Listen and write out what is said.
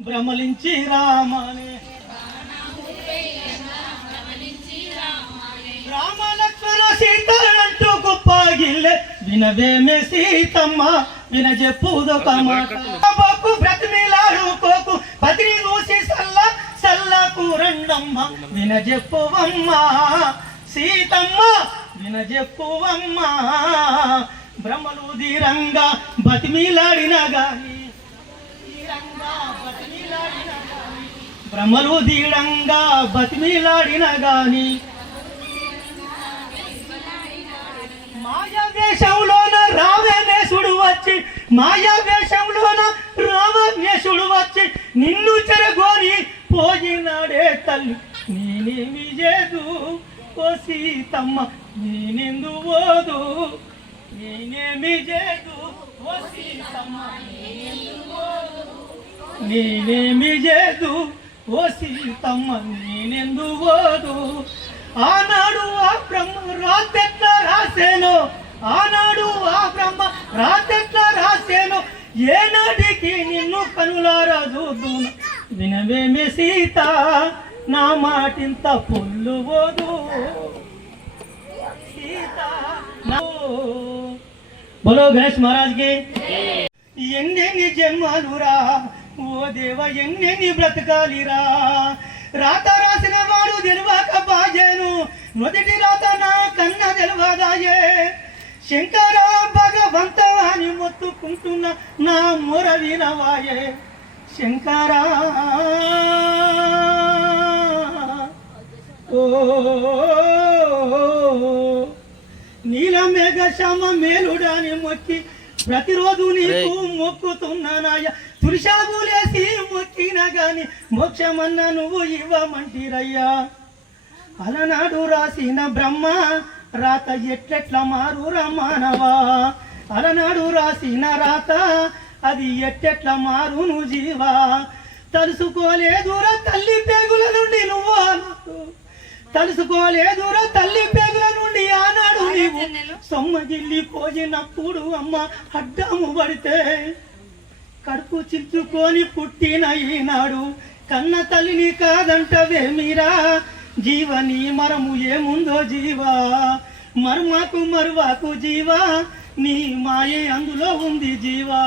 భ్రమలించి రామనే రామ లక్ష్మణ సీత అంటూ గొప్పగిల్లే వినవేమే సీతమ్మ వినజెప్పుదొక మాట బాకు బ్రతిమిలాడుకోకు పతిని చూసి సల్లకు రండమ్మ వినజెప్పువమ్మ సీతమ్మ వినజెప్పువమ్మ బ్రహ్మలు ధీరంగా బతిమిలాడిన గాని బ్రహ్మలు ధీరంగా బతిమిలాడిన గాని మాయావేషంలోన రావణేశుడు వచ్చి మాయావేషంలోన రావణేశుడు వచ్చి నిన్ను చెరగోని పోయినాడే తల్లి నేనేమి చేదు ఓ సీతమ్మ నేనెందు ఓదు నేనేమి చేదు ఓ సీతమ్మ నేనేమి చేదు ఓ సీతమ్మ నేనెందు ఓదు ఆనాడు ఆ బ్రహ్మ రాతెట్ల రాసేను ఆనాడు ఆ బ్రహ్మ రాతెట్ల రాసేను ఏనాటికి నిన్ను కనులారా చూద్దున వినవేమి సీత నా మాటింత పొల్లు ఓదు సీత బోలో గణేష్ మహారాజ్ కి ఎన్నెన్ని జన్మలురా ఓ దేవ ఎన్నెన్ని బ్రతకాలిరా రాత రాసిన వాడు తెలివాక బాజేను మొదటి రాత నా కన్న తెలివదాయే శంకర భగవంత అని మొత్తుకుంటున్న నా మొర వినవాయే శంకర ఓ నీలమేఘ శమ మేలుడాని మొక్కి ప్రతిరోజు నీకు మొక్కుతున్నానాయ తులసాగులేసి మొక్కిన గాని మోక్షమన్నా నువ్వు ఇవ్వమంటిరయ్యా అలనాడు రాసిన బ్రహ్మ రాత ఎట్లెట్ల మారురా మానవా అలనాడు రాసిన రాత అది ఎట్టెట్ల మారును జీవా తలుసుకోలేదురా తల్లి పేగుల నుండి నువ్వు తలుసుకోలేదురా తల్లి పేగుల నుండి ఆనాడు నీవు సొమ్మగిల్లి పోయినప్పుడు అమ్మ అడ్డము పడితే కడుపు చించుకొని పుట్టిన ఈనాడు కన్న తల్లిని కాదంటవేమిరా జీవని మరము ఏముందో జీవా మరుమాకు మరువాకు జీవా నీ మాయే అందులో ఉంది జీవా.